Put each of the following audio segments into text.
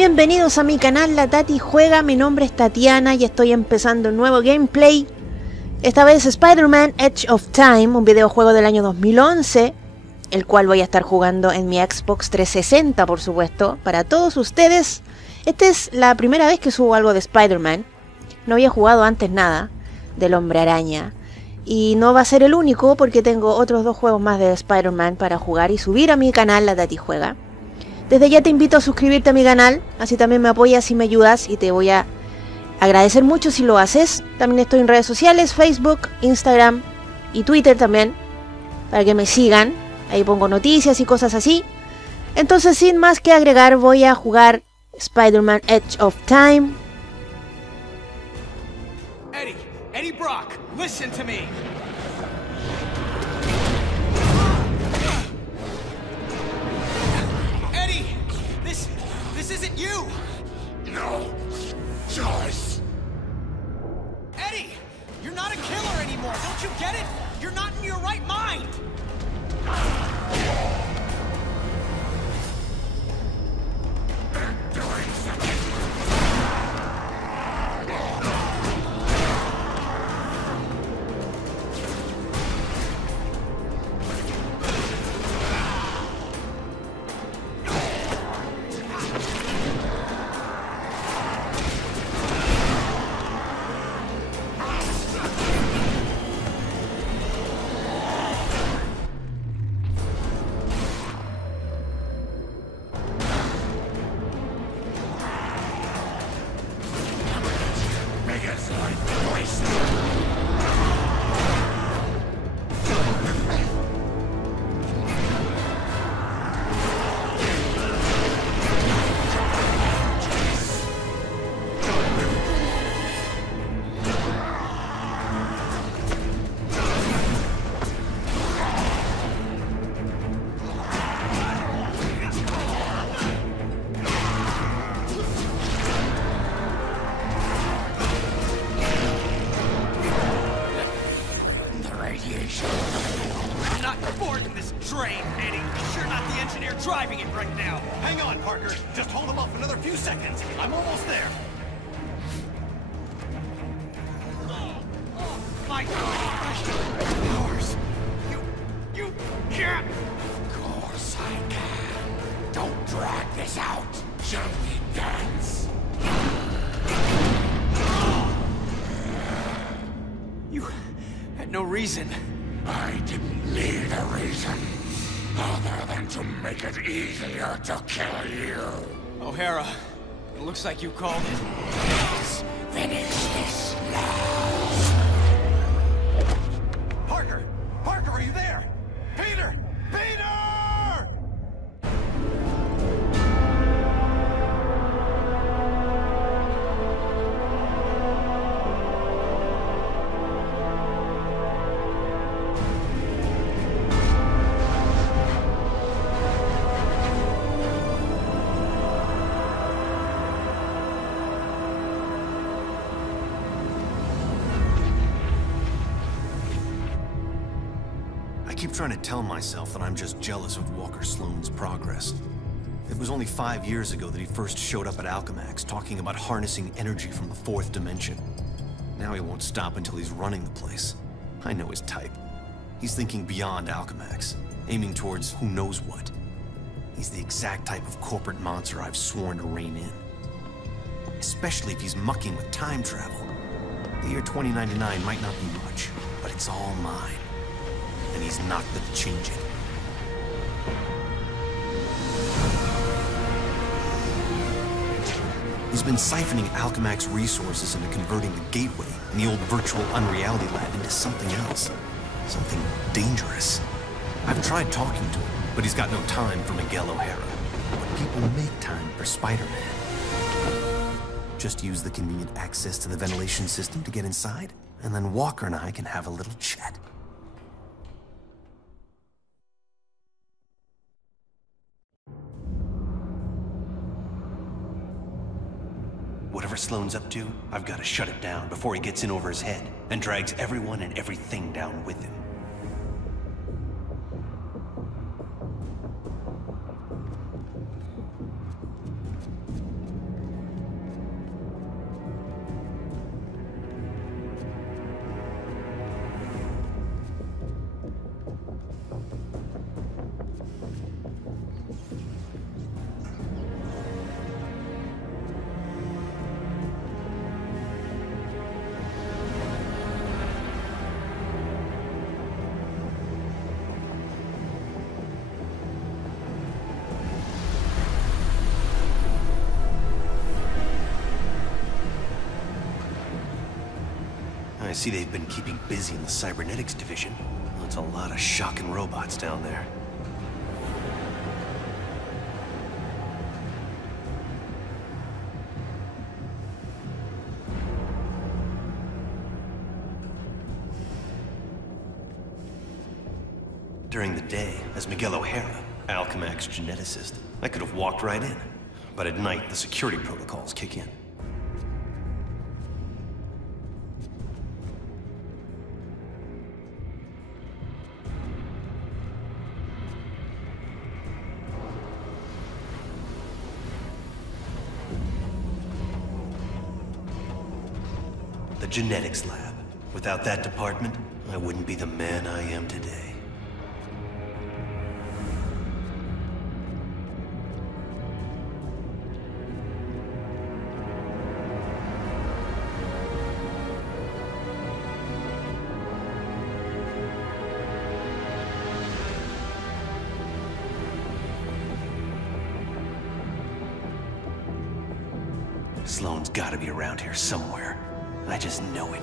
Bienvenidos a mi canal La Tati Juega, mi nombre es Tatiana y estoy empezando un nuevo gameplay. Esta vez Spiderman Edge of Time, un videojuego del año 2011, el cual voy a estar jugando en mi Xbox 360, por supuesto, para todos ustedes. Esta es la primera vez que subo algo de Spiderman. No había jugado antes nada del Hombre Araña. Y no va a ser el único porque tengo otros dos juegos más de Spiderman para jugar y subir a mi canal La Tati Juega. Desde ya te invito a suscribirte a mi canal, así también me apoyas y me ayudas y te voy a agradecer mucho si lo haces. También estoy en redes sociales, Facebook, Instagram y Twitter también, para que me sigan. Ahí pongo noticias y cosas así. Entonces, sin más que agregar, voy a jugar Spiderman Edge of Time. Eddie Brock, listen to me. Eddie, this isn't you. No, Joyce. Eddie, you're not a killer anymore. Don't you get it? You're not in your right mind. I'm doing something. I'm not boarding this train, Eddie. You're not the engineer driving it right now. Hang on, Parker. Just hold him off another few seconds. I'm almost there. My powers. You can't. Of course I can. Don't drag this out. Jumpy dance. You had no reason. I didn't need a reason, other than to make it easier to kill you. O'Hara, it looks like you called it. Let's finish this now. Parker! Parker, are you there? Peter! Peter! I keep trying to tell myself that I'm just jealous of Walker Sloan's progress. It was only 5 years ago that he first showed up at Alchemax, talking about harnessing energy from the fourth dimension. Now he won't stop until he's running the place. I know his type. He's thinking beyond Alchemax, aiming towards who knows what. He's the exact type of corporate monster I've sworn to rein in. Especially if he's mucking with time travel. The year 2099 might not be much, but it's all mine. And he's not going to change it. He's been siphoning Alchemax resources into converting the Gateway and the old virtual unreality lab into something else. Something dangerous. I've tried talking to him, but he's got no time for Miguel O'Hara. But people make time for Spider-Man. Just use the convenient access to the ventilation system to get inside, and then Walker and I can have a little chat. Whatever Sloan's up to, I've got to shut it down before he gets in over his head and drags everyone and everything down with him. I see they've been keeping busy in the cybernetics division. That's a lot of shocking robots down there. During the day, as Miguel O'Hara, Alchemac's geneticist, I could have walked right in. But at night, the security protocols kick in. The genetics lab. Without that department, I wouldn't be the man I am today. Sloane's gotta be around here somewhere. I just know it.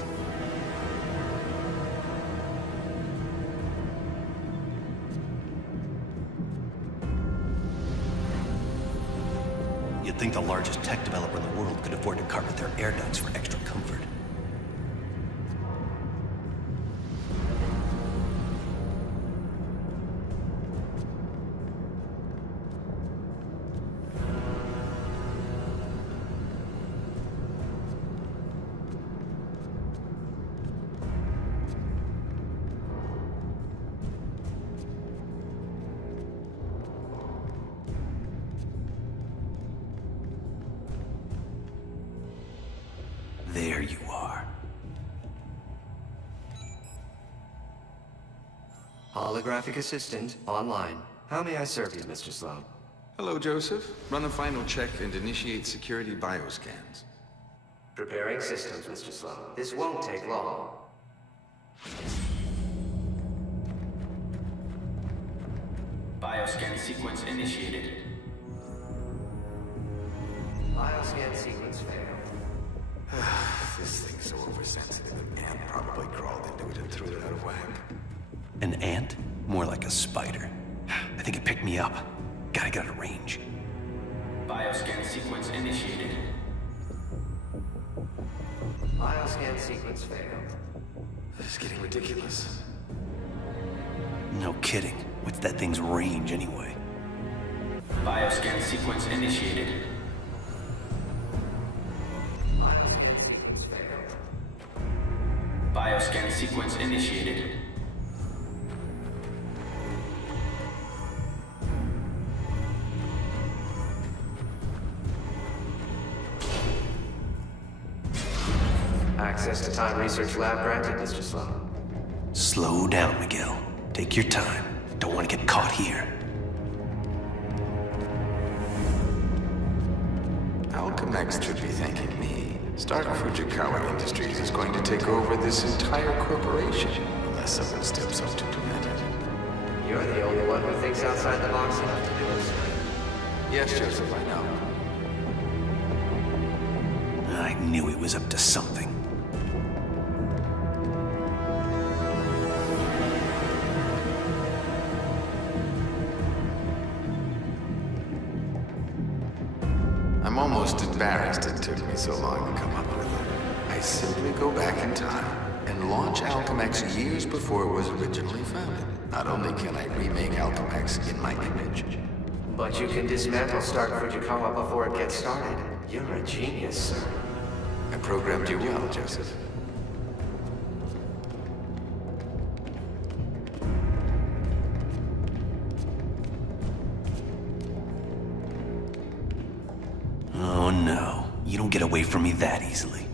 You'd think the largest tech developer in the world could afford to carpet their air ducts for extra comfort. There you are. Holographic assistant online. How may I serve you, Mr. Sloan? Hello, Joseph. Run a final check and initiate security bioscans. Preparing systems, Mr. Sloan. This won't take long. Bioscan sequence initiated. Bioscan sequence failed. This thing's so oversensitive, an ant probably crawled into it and threw it out of whack. An ant? More like a spider. I think it picked me up. Gotta get out of range. Bioscan sequence initiated. Bioscan sequence failed. This is getting ridiculous. No kidding. What's that thing's range anyway? Bioscan sequence initiated. Bioscan sequence initiated. Access to Time Research Lab granted, Mr. Sloan. Slow down, Miguel. Take your time. Don't want to get caught here. Alchemax should be thanking me. Stark Fujikawa Industries is going to take over this entire corporation, unless someone steps up to prevent it. You're the only one who thinks outside the box enough to do it, sir. Yes, Joseph, I know. I knew he was up to something. I'm almost embarrassed it took me so long to come up with it. I simply go back in time and launch Alchemax years before it was originally founded. Not only can I remake Alchemax in my image, But you can dismantle Stark Fujikawa before it gets started. You're a genius, sir. I programmed you well, Joseph. Oh no, you don't get away from me that easily.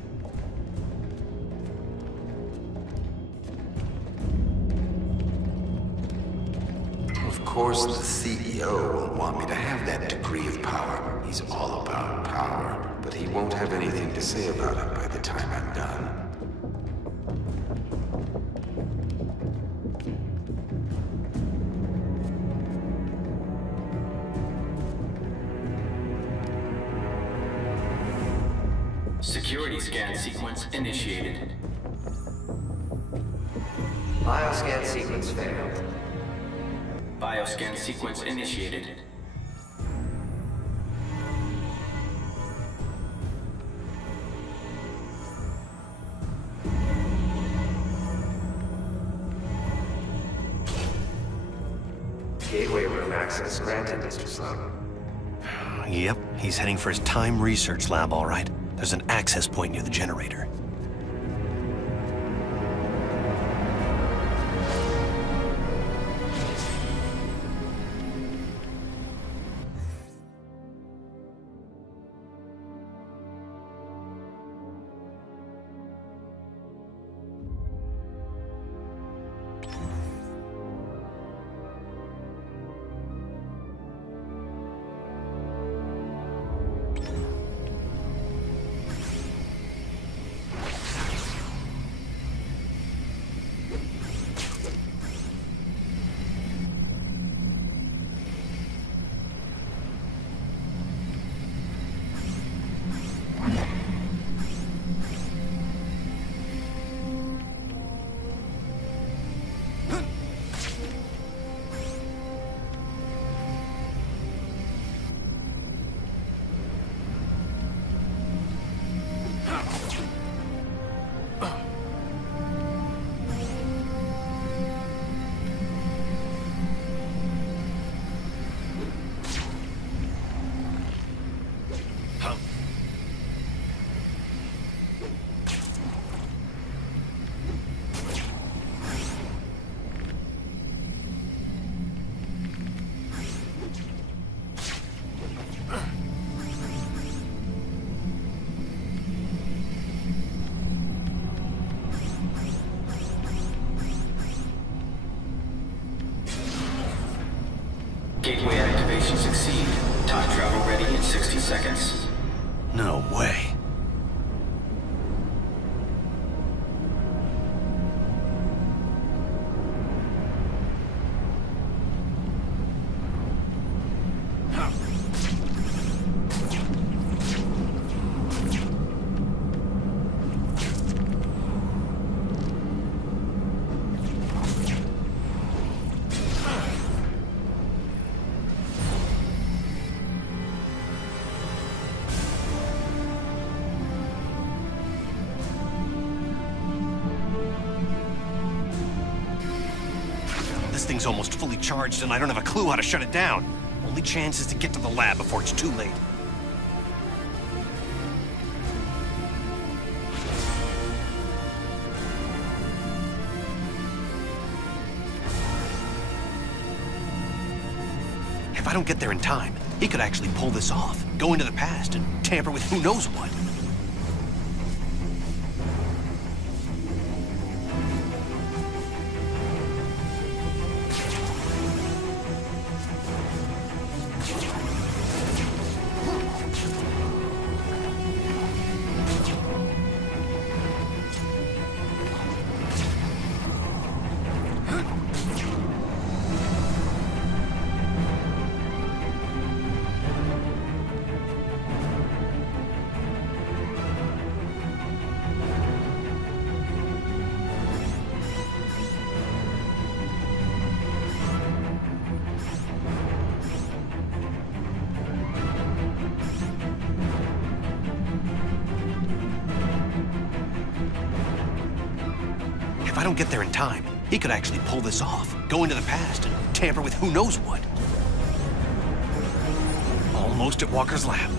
Of course, the CEO won't want me to have that degree of power. He's all about power, but he won't have anything to say about it by the time I'm done. Security scan sequence initiated. Bioscan sequence failed. Bioscan sequence initiated. Gateway room access granted, Mr. Sloan. Yep, he's heading for his time research lab, all right. There's an access point near the generator. Gateway activation succeed. Time travel ready in 60 seconds. No way. This thing's almost fully charged and I don't have a clue how to shut it down. Only chance is to get to the lab before it's too late. If I don't get there in time, he could actually pull this off, go into the past, and tamper with who knows what. If I don't get there in time, he could actually pull this off, go into the past, and tamper with who knows what. Almost at Walker's lab.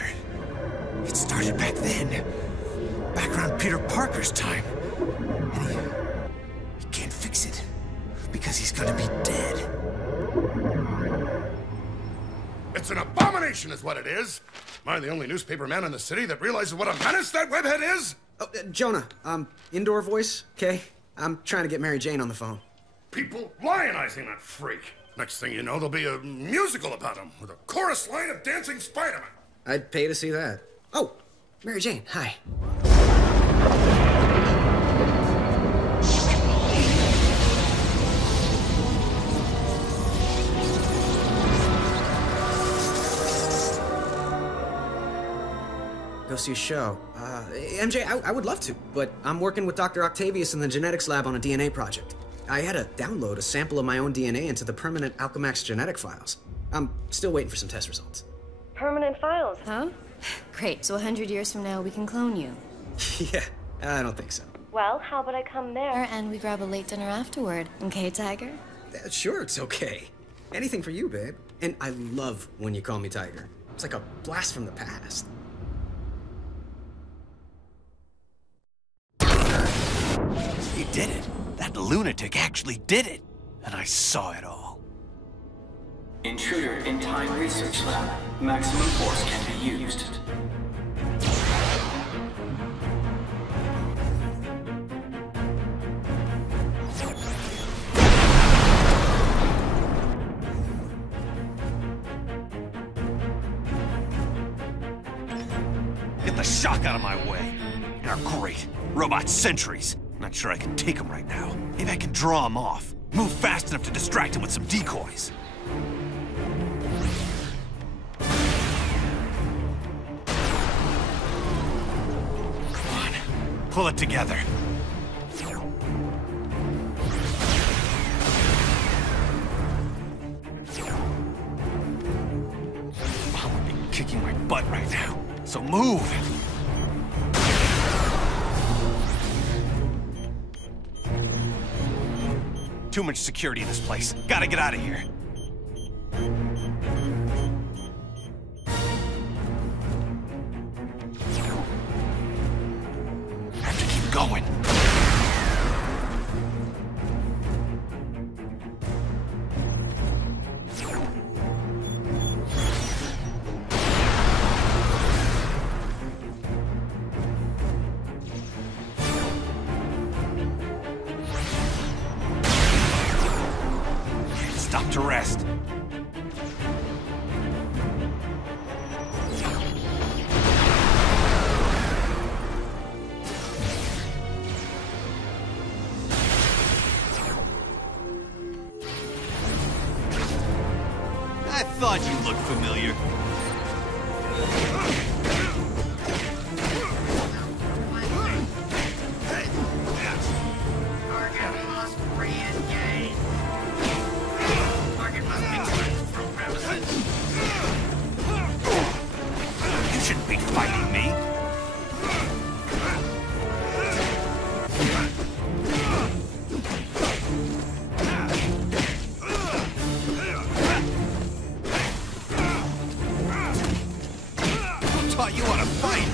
here. It started back then. Back around Peter Parker's time. And he can't fix it. Because he's gonna be dead. It's an abomination is what it is. Am I the only newspaper man in the city that realizes what a menace that webhead is? Oh, Jonah, indoor voice, okay? I'm trying to get Mary Jane on the phone. People lionizing that freak. Next thing you know, there'll be a musical about him with a chorus line of dancing Spiderman. I'd pay to see that. Oh, Mary Jane, hi. Go see a show. MJ, I would love to, but I'm working with Dr. Octavius in the genetics lab on a DNA project. I had to download a sample of my own DNA into the permanent Alchemax genetic files. I'm still waiting for some test results. Permanent files, huh? Great, so 100 years from now we can clone you. Yeah, I don't think so. Well, how about I come there and we grab a late dinner afterward, okay, Tiger? Sure, it's okay. Anything for you, babe. And I love when you call me Tiger. It's like a blast from the past. He did it. That lunatic actually did it. And I saw it all. Intruder in time research lab. Maximum force can be used. Get the shock out of my way. They're great. Robot sentries. Not sure I can take them right now. Maybe I can draw them off. Move fast enough to distract them with some decoys. Come on. Pull it together. Mom would be kicking my butt right now. So move! Too much security in this place. Gotta get out of here. Have to keep going. Stop to rest. I thought you looked familiar. You shouldn't be fighting me. Who taught you how to fight?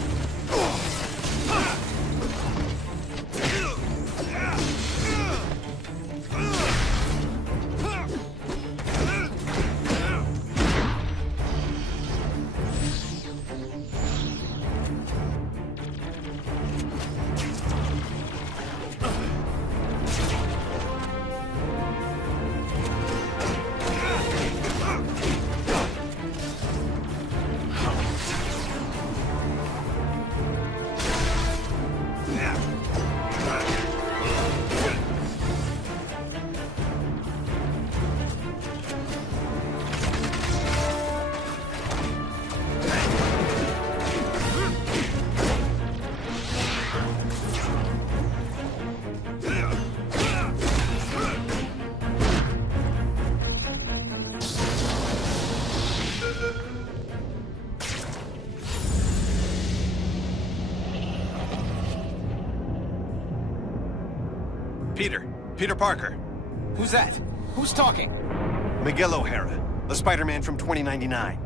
Peter Parker. Who's that? Who's talking? Miguel O'Hara, the Spider-Man from 2099.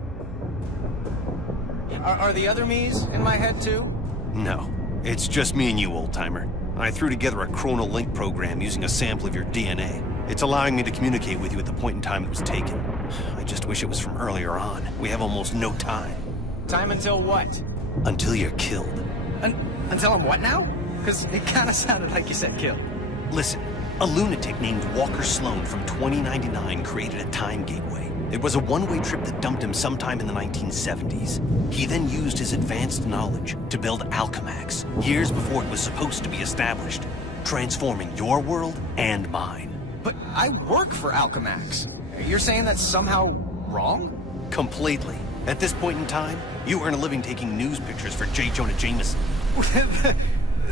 Are the other me's in my head too? No, it's just me and you, old-timer. I threw together a chronal link program using a sample of your DNA. It's allowing me to communicate with you at the point in time it was taken. I just wish it was from earlier on. We have almost no time. Time until what? Until you're killed. Until I'm what now? Because it kind of sounded like you said killed. Listen, a lunatic named Walker Sloan from 2099 created a time gateway. It was a one-way trip that dumped him sometime in the 1970s. He then used his advanced knowledge to build Alchemax, years before it was supposed to be established, transforming your world and mine. But I work for Alchemax. You're saying that's somehow wrong? Completely. At this point in time, you earn a living taking news pictures for J. Jonah Jameson.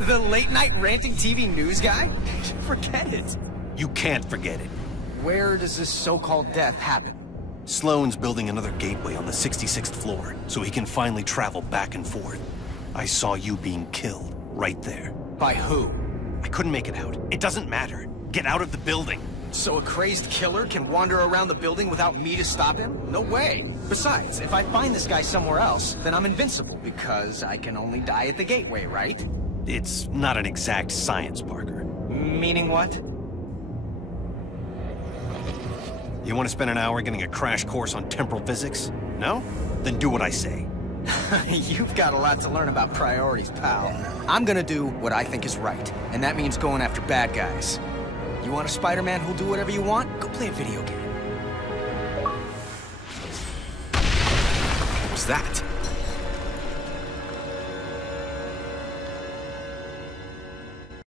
The late-night ranting TV news guy? Forget it. You can't forget it. Where does this so-called death happen? Sloan's building another gateway on the 66th floor, so he can finally travel back and forth. I saw you being killed, right there. By who? I couldn't make it out. It doesn't matter. Get out of the building. So a crazed killer can wander around the building without me to stop him? No way. Besides, if I find this guy somewhere else, then I'm invincible, because I can only die at the gateway, right? It's not an exact science, Parker. Meaning what? You want to spend an hour getting a crash course on temporal physics? No? Then do what I say. You've got a lot to learn about priorities, pal. I'm gonna do what I think is right, and that means going after bad guys. You want a Spider-Man who'll do whatever you want? Go play a video game. What was that?